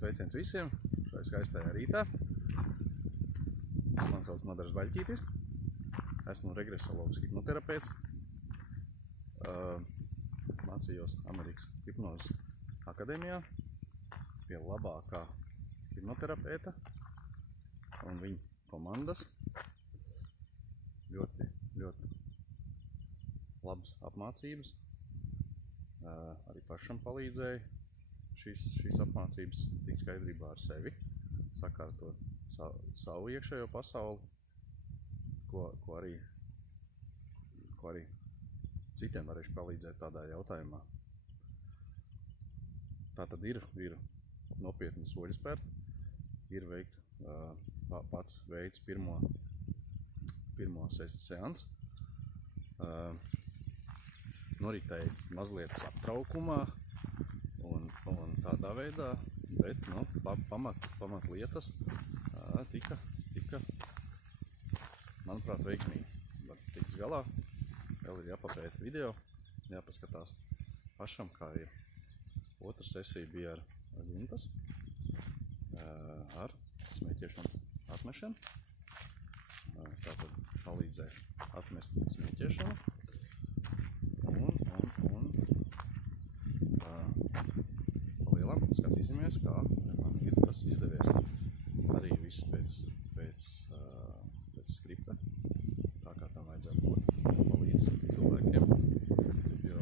Sveiciens visiem šai skaistajā rītā. Man sauc Madars Baļķītis. Esmu regresologs hipnoterapeits. Mācījos Amerikas hipnozes akadēmijā pie labākā hipnoterapeita un viņa komandas. Ļoti labas apmācības. Arī pašam palīdzēja šīs apmācības tikt skaidrībā ar sevi, sakārtot savu iekšējo pasauli, ko arī citiem varēšu palīdzēt tādā jautājumā. Tātad ir nopietni soļi spērt, ir veikt pats veids pirmo seansu. Noritēja mazliet satraukumā un tādā veidā, bet pamat lietas tika, manuprāt, veiksmīgi. Tiks galā, vēl ir jāpapēta video, jāpaskatās pašam, kā ir. Otra sesija bija ar guntas, ar smēķēšanas atmešanu. Tātad palīdzēja atmest smēķēšanu. Un palielam skatīsimies, kā man ir tas izdevies. Arī viss pēc skripta, tā kā tam vajadzētu būt. Palīdz cilvēkiem, jo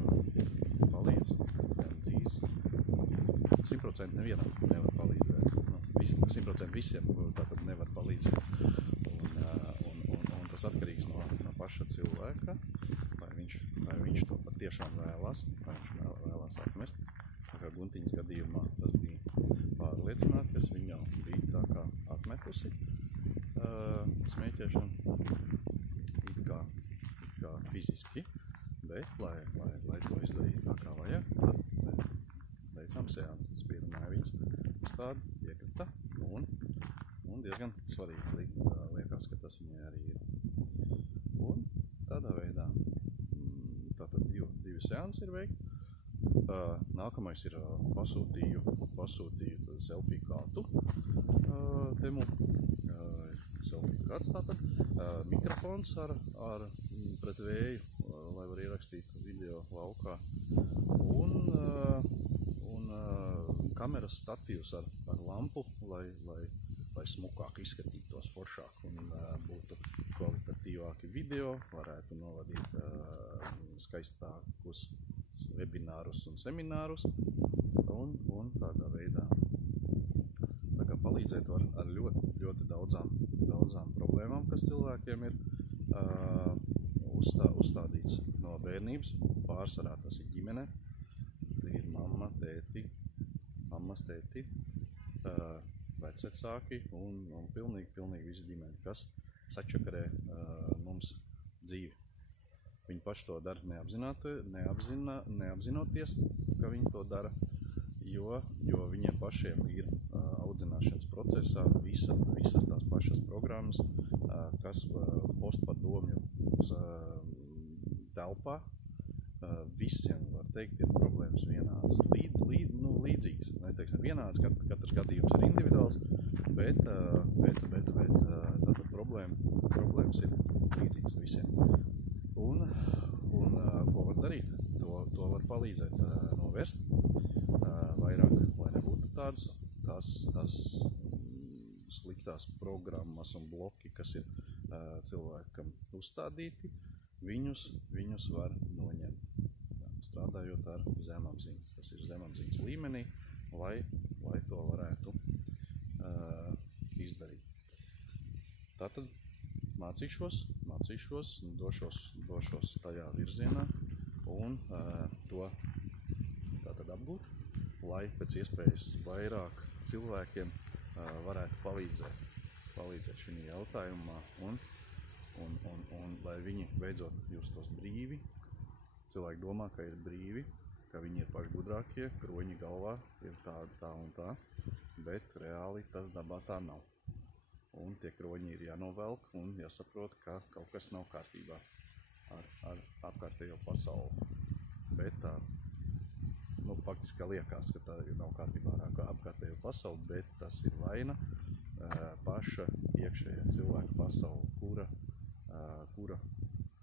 palīdz gandrīz 100% nevienam nevar palīdzēt. 100% visiem tātad nevar palīdzēt. Un tas atkarīgs no paša cilvēka, vai viņš to patiešām vēlās, vai viņš vēlās atmest. Tā kā Guntiņas gadījumā tas bija pārliecināties, viņa jau bija tā kā atmetusi smēķēšanu, it kā fiziski, bet, lai to izdarītu tā kā vajag, tad veicām seanses. Es pierunāju viņas uz tādu, piekrita, un diezgan svarīgi liekas, ka tas viņai arī ir. Un tādā veidā tātad divi seansi ir veikti. Nākamais ir pasūtīju selfie kātu temu. Selfie kāds tātad. Mikrofons ar pret vēju, lai var ierakstīt video laukā. Un kameras statīvs ar lampu, lai smukāk izskatītos foršāk un būtu kvalitatīvāki video, varētu novadīt skaistākus webinārus un seminārus un tādā veidā. Tā kā palīdzēt var ar ļoti daudzām problēmām, kas cilvēkiem ir uzstādīts no bērnības. Pārsvarā tas ir ģimene, ir mammas, tēti, vecvecāki un pilnīgi visa ģimene, kas sačakarē mums dzīvi. Viņi paši to dara neapzinoties, ka viņi to dara, jo viņiem pašiem ir audzināšanas procesā visas tās pašas programmas, kas postpadomju telpā. Visiem, var teikt, ir problēmas vienādas, līdzīgas. Neteiksim vienādas, katrs gadījums ir individuāls, bet tātad problēmas ir līdzīgas visiem. Un ko var darīt? To var palīdzēt novērst vairāk, lai nebūtu tās sliktās programmas un bloki, kas ir cilvēkam uzstādīti, viņus var noņemt, strādājot ar zemapziņas. Tas ir zemapziņas līmenī, lai to varētu izdarīt. Tātad mācīšos, došos tajā virzienā un to tātad apgūt, lai pēc iespējas vairāk cilvēkiem varētu palīdzēt šajā jautājumā un lai viņi beidzot justos brīvi. Cilvēki domā, ka ir brīvi, ka viņi ir paši gudrākie, kroņi galvā ir tā un tā, bet reāli tas dabā tā nav. Un tie kroņi ir jānovelk un jāsaprot, ka kaut kas nav kārtībā ar apkārtējo pasauli. Bet tā, faktiski liekas, ka tā nav kārtībā ar apkārtējo pasauli, bet tas ir vaina paša iekšējā cilvēka pasauli, kura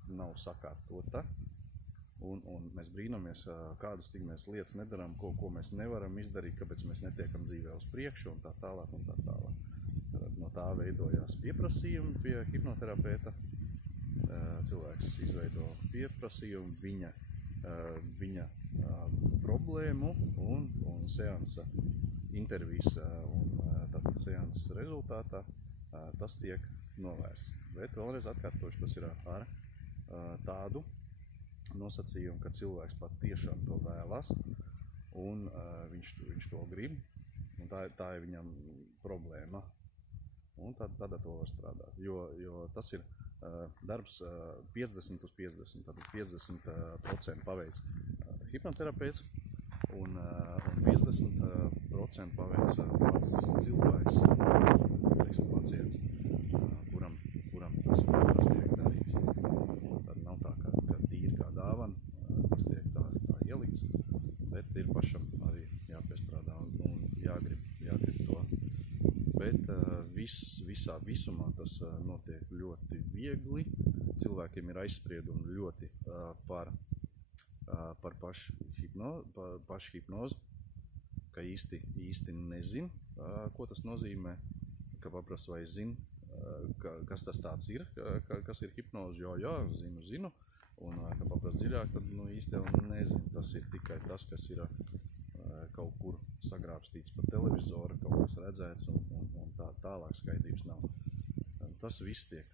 nav sakārtota. Un mēs brīnamies, kādas tik mēs lietas nedaram, ko mēs nevaram izdarīt, kāpēc mēs netiekam dzīvē uz priekšu un tā tālāk un tā tālāk. No tā veidojās pieprasījumi pie hipnoterapeita. Cilvēks izveido pieprasījumu, viņa problēmu un seansa intervijas un tātad seanses rezultātā tas tiek novērsts. Bet vēlreiz atkārtošu, tas ir ar tādu nosacījumu, ka cilvēks pat tiešām to vēlas un viņš to grib, un tā ir viņam problēma. Un tad ar to var strādāt, jo tas ir darbs 50 uz 50, tad 50% paveic hipnoterapeits un 50% paveic pats cilvēks, teiksim, pacients, kuram tas tiek darīts. Tad nav tā, ka tīri kā dāvana, tas tiek tā ielikts, bet ir pašam arī jāpiestrādā un jāgrib to. Bet visumā tas notiek ļoti viegli. Cilvēkiem ir aizspriedumi ļoti par pašhipnozi, ka īsti nezin, ko tas nozīmē, ka paprasa vai zin, kas tas tāds ir, kas ir hipnoze, jā, zinu, un ka paprasa dziļāk, tad īsti jau nezinu. Tas ir tikai tas, kas ir kaut kur sagrābstīts pa televizoru, kaut kas redzēts un tālāk skaidrības nav. Tas viss tiek